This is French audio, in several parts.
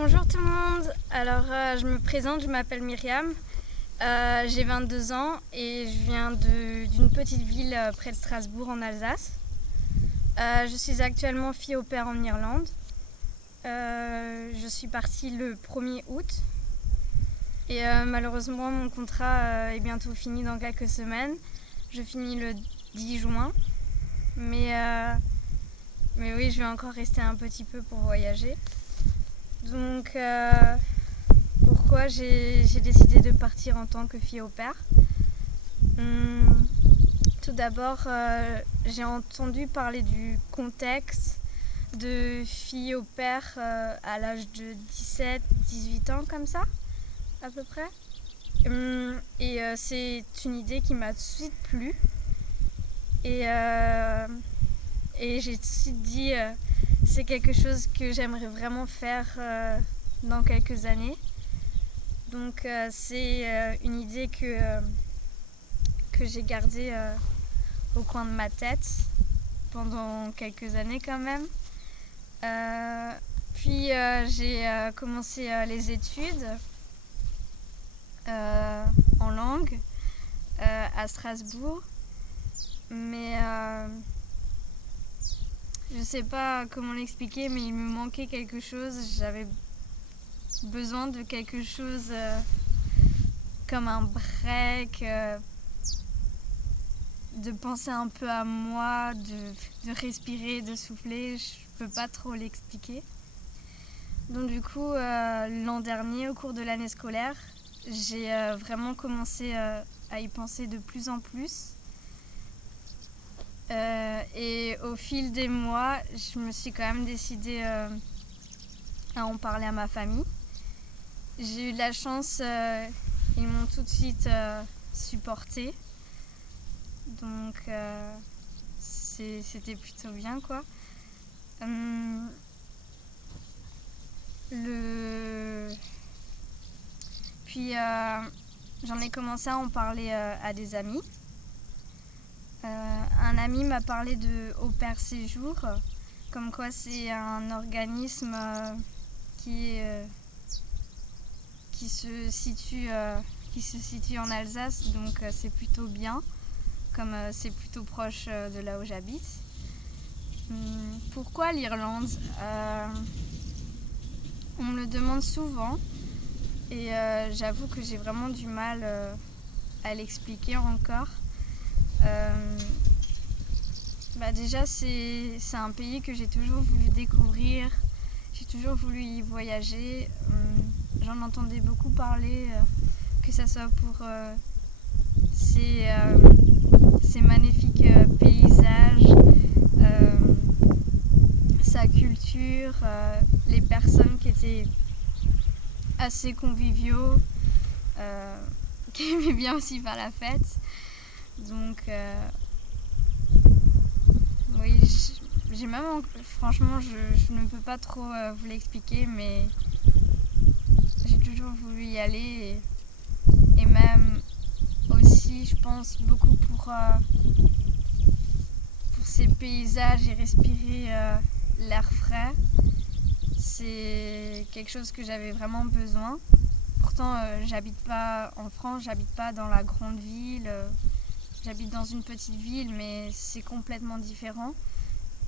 Bonjour tout le monde, alors je me présente, je m'appelle Myriam, j'ai 22 ans et je viens d'une petite ville près de Strasbourg en Alsace. Je suis actuellement fille au pair en Irlande. Je suis partie le 1er août et malheureusement mon contrat est bientôt fini dans quelques semaines. Je finis le 10 juin, mais oui, je vais encore rester un petit peu pour voyager. Donc pourquoi j'ai décidé de partir en tant que fille au pair. Tout d'abord, j'ai entendu parler du contexte de filles au pair à l'âge de 17-18 ans comme ça, à peu près. Et c'est une idée qui m'a tout de suite plu. Et j'ai tout de suite dit c'est quelque chose que j'aimerais vraiment faire dans quelques années. Donc c'est une idée que j'ai gardée au coin de ma tête pendant quelques années quand même. Puis j'ai commencé les études en langue à Strasbourg. Mais je sais pas comment l'expliquer, mais il me manquait quelque chose. J'avais besoin de quelque chose comme un break, de penser un peu à moi, de respirer, de souffler. Je peux pas trop l'expliquer. Donc du coup, l'an dernier, au cours de l'année scolaire, j'ai vraiment commencé à y penser de plus en plus. Et au fil des mois, je me suis quand même décidée à en parler à ma famille. J'ai eu de la chance, ils m'ont tout de suite supportée. Donc c'était plutôt bien quoi. Puis j'en ai commencé à en parler à des amis. Un ami m'a parlé de Au Pair Séjour, comme quoi c'est un organisme qui se situe en Alsace, donc c'est plutôt bien, comme c'est plutôt proche de là où j'habite. Pourquoi l'Irlande ? On me le demande souvent et j'avoue que j'ai vraiment du mal à l'expliquer encore. Déjà c'est un pays que j'ai toujours voulu découvrir, j'ai toujours voulu y voyager. J'en entendais beaucoup parler, que ce soit pour ces magnifiques paysages, sa culture, les personnes qui étaient assez conviviaux, qui aimaient bien aussi faire la fête. Donc oui, j'ai même, franchement, je ne peux pas trop vous l'expliquer, mais j'ai toujours voulu y aller et même aussi, je pense, beaucoup pour ces paysages et respirer l'air frais. C'est quelque chose que j'avais vraiment besoin. Pourtant, j'habite pas en France, j'habite pas dans la grande ville. J'habite dans une petite ville, mais c'est complètement différent.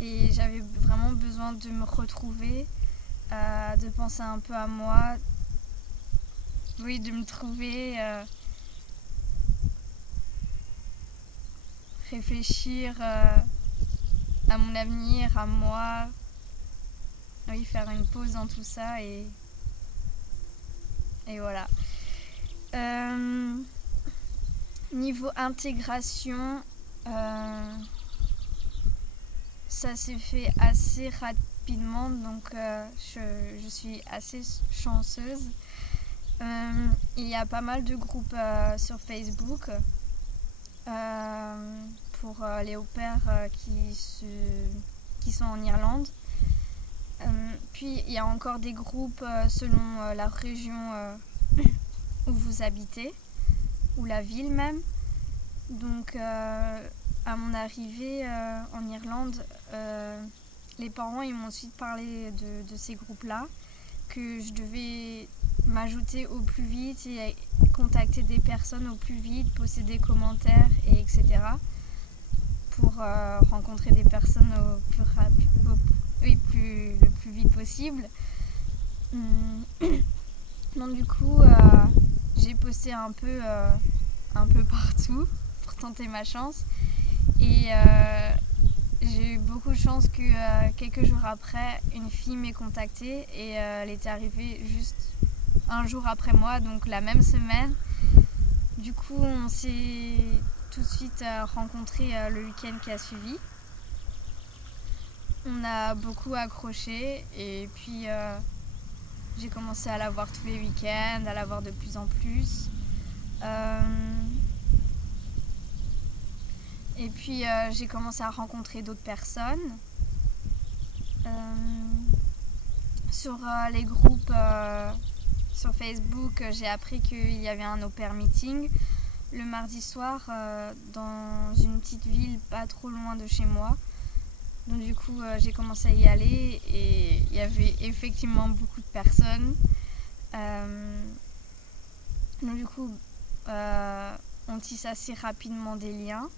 Et j'avais vraiment besoin de me retrouver, de penser un peu à moi. Oui, de me trouver, réfléchir à mon avenir, à moi. Oui, faire une pause dans tout ça et voilà. Niveau intégration, ça s'est fait assez rapidement, donc je suis assez chanceuse. Il y a pas mal de groupes sur Facebook pour les au pairs qui sont en Irlande. Puis il y a encore des groupes selon la région où vous habitez, ou la ville même. Donc à mon arrivée en Irlande, les parents ils m'ont ensuite parlé de ces groupes-là que je devais m'ajouter au plus vite et contacter des personnes au plus vite, poster des commentaires et etc. pour rencontrer des personnes le plus vite possible. Donc du coup, j'ai posté un peu partout pour tenter ma chance et j'ai eu beaucoup de chance que quelques jours après, une fille m'ait contactée et elle était arrivée juste un jour après moi, donc la même semaine. Du coup, on s'est tout de suite rencontrés le week-end qui a suivi. On a beaucoup accroché et puis j'ai commencé à la voir tous les week-ends, à la voir de plus en plus. Et puis j'ai commencé à rencontrer d'autres personnes. Sur les groupes sur Facebook, j'ai appris qu'il y avait un au-pair meeting le mardi soir dans une petite ville pas trop loin de chez moi. Donc du coup, j'ai commencé à y aller et il y avait effectivement beaucoup de personnes. Donc du coup, on tisse assez rapidement des liens.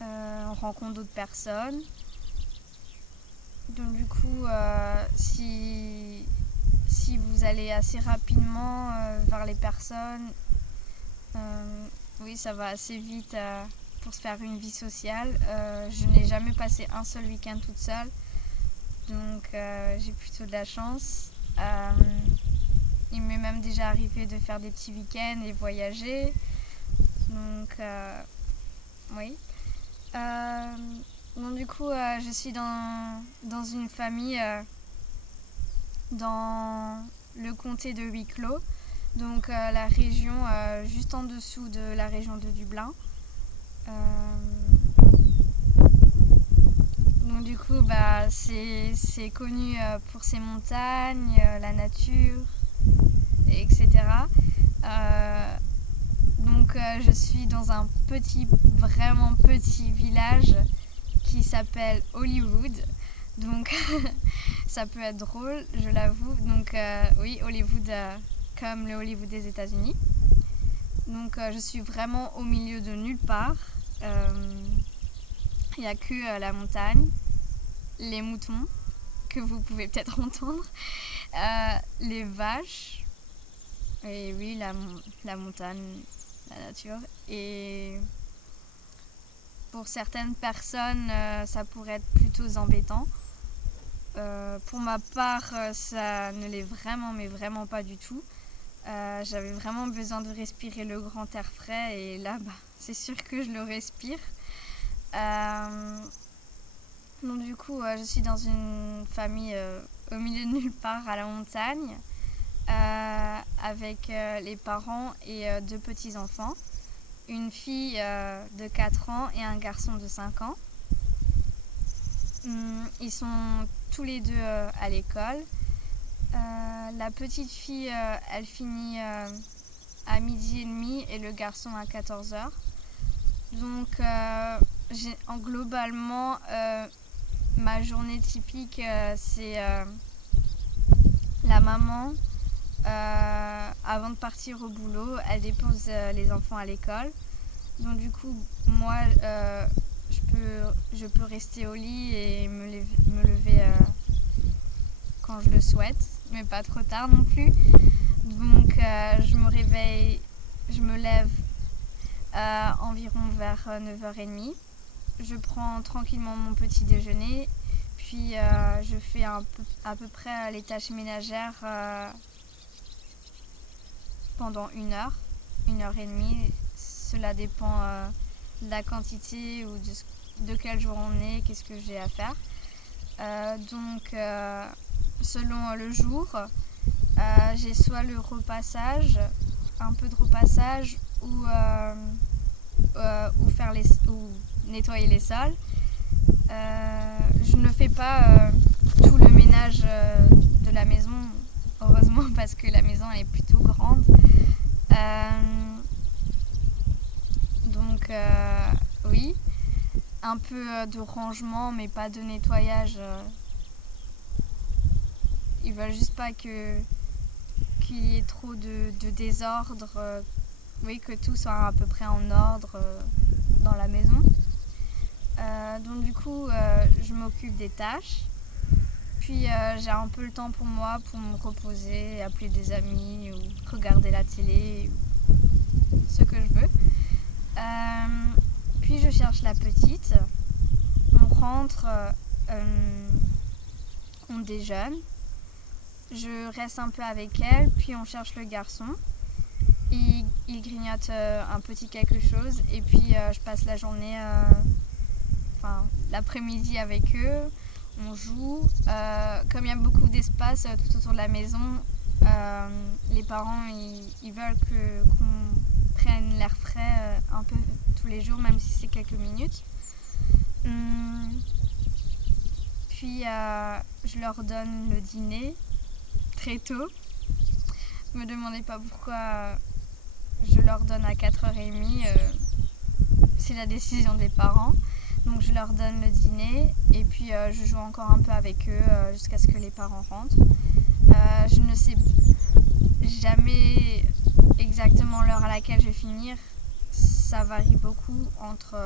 On rencontre d'autres personnes. Donc du coup, si vous allez assez rapidement vers les personnes, oui, ça va assez vite pour se faire une vie sociale. Je n'ai jamais passé un seul week-end toute seule, donc j'ai plutôt de la chance. Il m'est même déjà arrivé de faire des petits week-ends et voyager. Donc oui. Donc du coup, je suis dans une famille dans le comté de Wicklow, donc la région juste en dessous de la région de Dublin. Donc du coup, c'est connu pour ses montagnes, la nature, etc. Donc je suis dans un vraiment petit village qui s'appelle Hollywood. Donc ça peut être drôle, je l'avoue. Donc oui, Hollywood comme le Hollywood des États-Unis. Donc je suis vraiment au milieu de nulle part. Il n'y a que la montagne, les moutons que vous pouvez peut-être entendre, les vaches, et oui, la montagne, la nature. Et pour certaines personnes, ça pourrait être plutôt embêtant. Pour ma part, ça ne l'est vraiment, mais vraiment pas du tout. J'avais vraiment besoin de respirer le grand air frais et là, c'est sûr que je le respire. Donc du coup, je suis dans une famille au milieu de nulle part à la montagne avec les parents et deux petits-enfants. Une fille de 4 ans et un garçon de 5 ans. Ils sont tous les deux à l'école. La petite fille, elle finit à 12h30 et le garçon à 14h. Donc, globalement, ma journée typique, c'est la maman, avant de partir au boulot, elle dépose les enfants à l'école. Donc du coup, moi, je peux rester au lit et me lever quand je le souhaite, mais pas trop tard non plus. Donc je me réveille, je me lève environ vers 9h30. Je prends tranquillement mon petit déjeuner, puis je fais à peu près les tâches ménagères pendant 1h30. Cela dépend de la quantité ou de quel jour on est, qu'est-ce que j'ai à faire. Donc, selon le jour, j'ai soit le repassage, un peu de repassage ou nettoyer les sols. Je ne fais pas tout le ménage de la maison, heureusement, parce que la maison est plutôt grande. Donc oui, un peu de rangement mais pas de nettoyage ils veulent juste pas qu'il y ait trop de désordre, que tout soit à peu près en ordre dans la maison. Donc du coup, je m'occupe des tâches. Puis j'ai un peu le temps pour moi, pour me reposer, appeler des amis ou regarder la télé, ce que je veux. Puis je cherche la petite. On rentre, on déjeune. Je reste un peu avec elle, puis on cherche le garçon. Il grignote un petit quelque chose et puis je passe la journée, l'après-midi avec eux. On joue. Comme il y a beaucoup d'espace tout autour de la maison, les parents ils veulent qu'on prenne l'air frais un peu tous les jours, même si c'est quelques minutes. Puis je leur donne le dîner très tôt. Ne me demandez pas pourquoi je leur donne à 4h30. C'est la décision des parents. Donc je leur donne le dîner et puis je joue encore un peu avec eux jusqu'à ce que les parents rentrent. Je ne sais jamais exactement l'heure à laquelle je vais finir. Ça varie beaucoup entre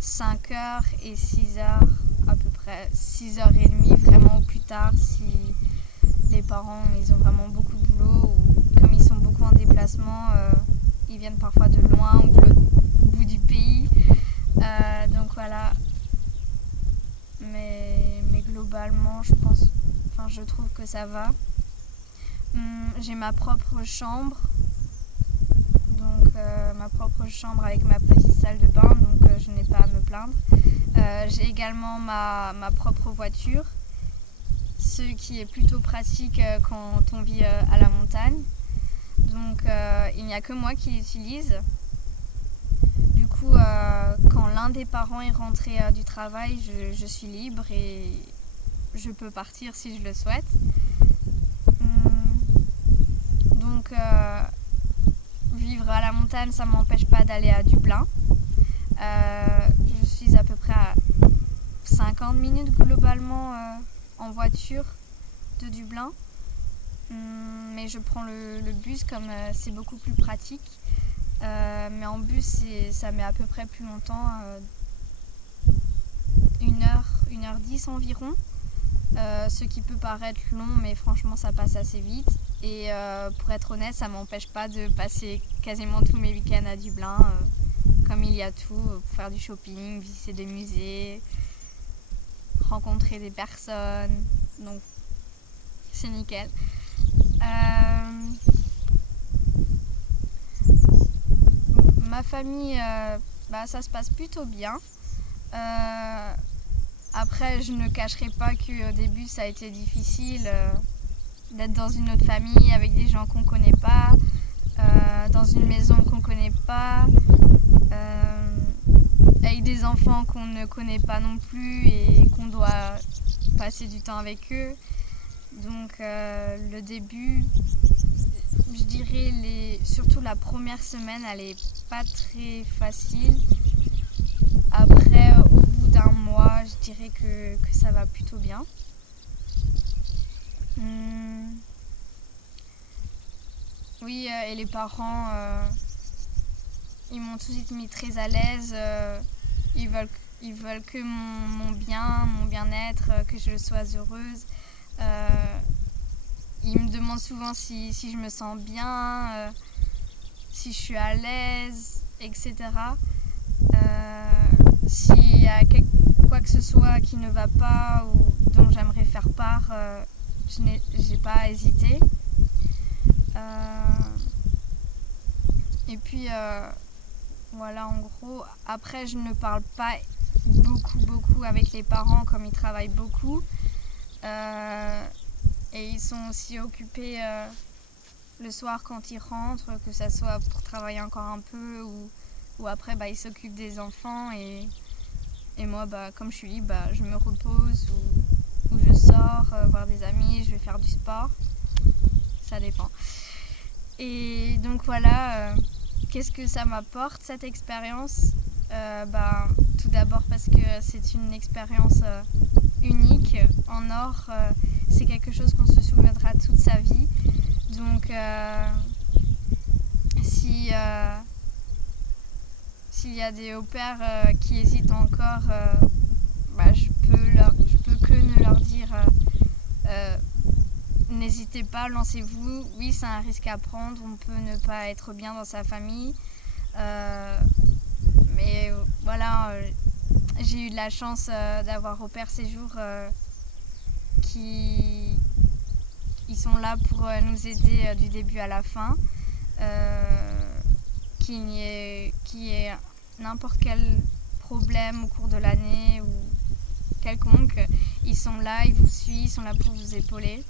5h et 6h à peu près. 6h30 vraiment au plus tard si les parents ils ont vraiment beaucoup de boulot ou comme ils sont beaucoup en déplacement, ils viennent parfois de loin ou de l'autre bout du pays. Donc voilà, mais globalement je trouve que ça va. J'ai ma propre chambre, donc ma propre chambre avec ma petite salle de bain, donc je n'ai pas à me plaindre. J'ai également ma propre voiture, ce qui est plutôt pratique quand on vit à la montagne. Donc il n'y a que moi qui l'utilise. Du coup, quand l'un des parents est rentré du travail, je suis libre et je peux partir si je le souhaite. Donc, vivre à la montagne, ça ne m'empêche pas d'aller à Dublin. Je suis à peu près à 50 minutes globalement en voiture de Dublin. Mais je prends le bus comme c'est beaucoup plus pratique. Mais en bus, ça met à peu près plus longtemps, 1h10 environ. Ce qui peut paraître long, mais franchement, ça passe assez vite. Et pour être honnête, ça m'empêche pas de passer quasiment tous mes week-ends à Dublin. Comme il y a tout, pour faire du shopping, visiter des musées, rencontrer des personnes. Donc, c'est nickel. Ma famille, ça se passe plutôt bien. Après, je ne cacherai pas qu'au début, ça a été difficile d'être dans une autre famille avec des gens qu'on ne connaît pas, dans une maison qu'on ne connaît pas, avec des enfants qu'on ne connaît pas non plus et qu'on doit passer du temps avec eux. Donc, le début, je dirais surtout la première semaine, elle est pas très facile. Après, au bout d'un mois, je dirais que ça va plutôt bien. Oui, et les parents, ils m'ont tout de suite mis très à l'aise. Ils veulent que mon bien-être, que je sois heureuse. Ils me demandent souvent si je me sens bien, si je suis à l'aise, etc. S'il y a quoi que ce soit qui ne va pas ou dont j'aimerais faire part, j'ai pas à hésiter. Et puis voilà, en gros, après je ne parle pas beaucoup avec les parents comme ils travaillent beaucoup. Et ils sont aussi occupés le soir quand ils rentrent, que ça soit pour travailler encore un peu ou après ils s'occupent des enfants et moi comme je suis libre, je me repose ou je sors voir des amis, je vais faire du sport, ça dépend. Et donc voilà, qu'est-ce que ça m'apporte cette expérience ? Tout d'abord parce que c'est une expérience unique en or. C'est quelque chose qu'on se souviendra toute sa vie. Donc s'il y a des au-pairs qui hésitent encore, je peux que ne leur dire n'hésitez pas, lancez-vous. Oui, c'est un risque à prendre, on peut ne pas être bien dans sa famille. Mais voilà, j'ai eu de la chance d'avoir Au Pair Séjour qui ils sont là pour nous aider du début à la fin. Qu'il y ait n'importe quel problème au cours de l'année ou quelconque, ils sont là, ils vous suivent, ils sont là pour vous épauler.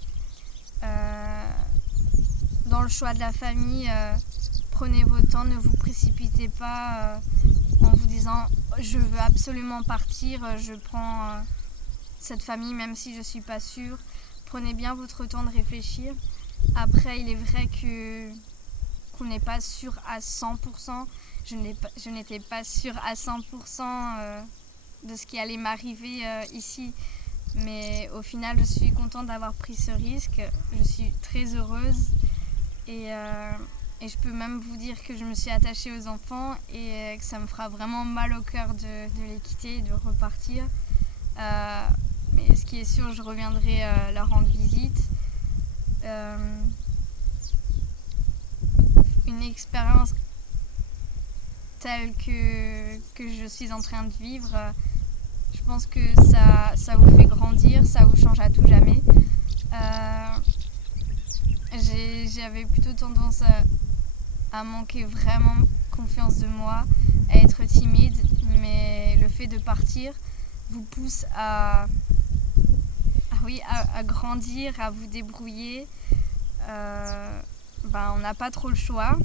Dans le choix de la famille, prenez votre temps, ne vous précipitez pas en vous disant je veux absolument partir, je prends cette famille même si je ne suis pas sûre. Prenez bien votre temps de réfléchir. Après, il est vrai qu'on n'est pas sûr à 100%. Je n'étais pas sûre à 100% de ce qui allait m'arriver ici. Mais au final, je suis contente d'avoir pris ce risque. Je suis très heureuse. Et je peux même vous dire que je me suis attachée aux enfants et que ça me fera vraiment mal au cœur de les quitter et de repartir. Mais ce qui est sûr, je reviendrai leur rendre visite. Une expérience telle que je suis en train de vivre, je pense que ça vous fait grandir, ça vous change à tout jamais. J'avais plutôt tendance à manquer vraiment confiance de moi, à être timide, mais le fait de partir vous pousse à grandir, à vous débrouiller. On n'a pas trop le choix.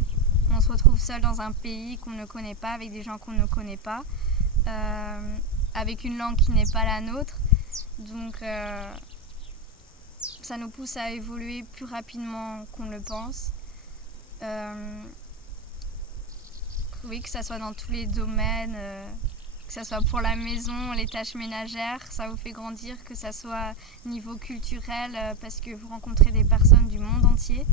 On se retrouve seul dans un pays qu'on ne connaît pas, avec des gens qu'on ne connaît pas, avec une langue qui n'est pas la nôtre. Donc ça nous pousse à évoluer plus rapidement qu'on le pense. Oui, que ça soit dans tous les domaines, que ça soit pour la maison, les tâches ménagères, ça vous fait grandir, que ça soit niveau culturel, parce que vous rencontrez des personnes du monde entier.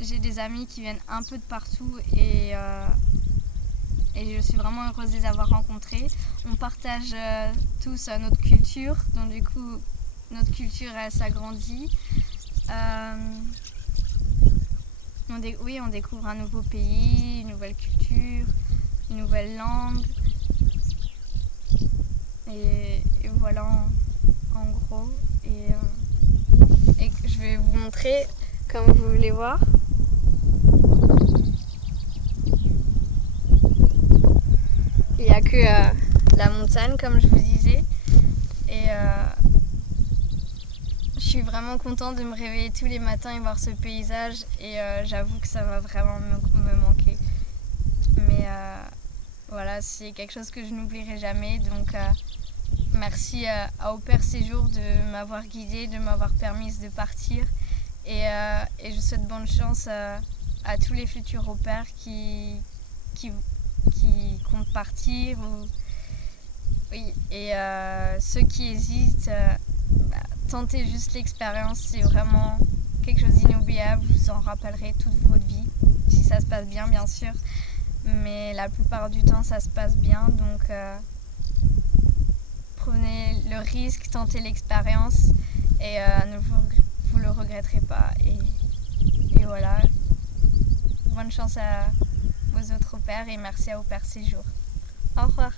J'ai des amis qui viennent un peu de partout et je suis vraiment heureuse de les avoir rencontrés. On partage tous notre culture, donc du coup notre culture elle s'agrandit. On découvre un nouveau pays, une nouvelle culture, une nouvelle langue. Et voilà en gros. Et je vais vous montrer comme vous voulez voir. Il n'y a que la montagne comme je vous disais. Et je suis vraiment contente de me réveiller tous les matins et voir ce paysage. Et j'avoue que ça va vraiment me manquer. Mais voilà, c'est quelque chose que je n'oublierai jamais. Donc merci à Au Pair Séjour de m'avoir guidée, de m'avoir permise de partir. Et je souhaite bonne chance à tous les futurs au pairs qui comptent partir. Et ceux qui hésitent, tentez juste l'expérience. C'est vraiment quelque chose d'inoubliable. Vous en rappellerez toute votre vie. Si ça se passe bien, bien sûr. Mais la plupart du temps, ça se passe bien. Donc prenez le risque, tentez l'expérience et vous le regretterez pas. Et voilà. Bonne chance à vos autres au pairs et merci à Au Pair Séjour. Au revoir.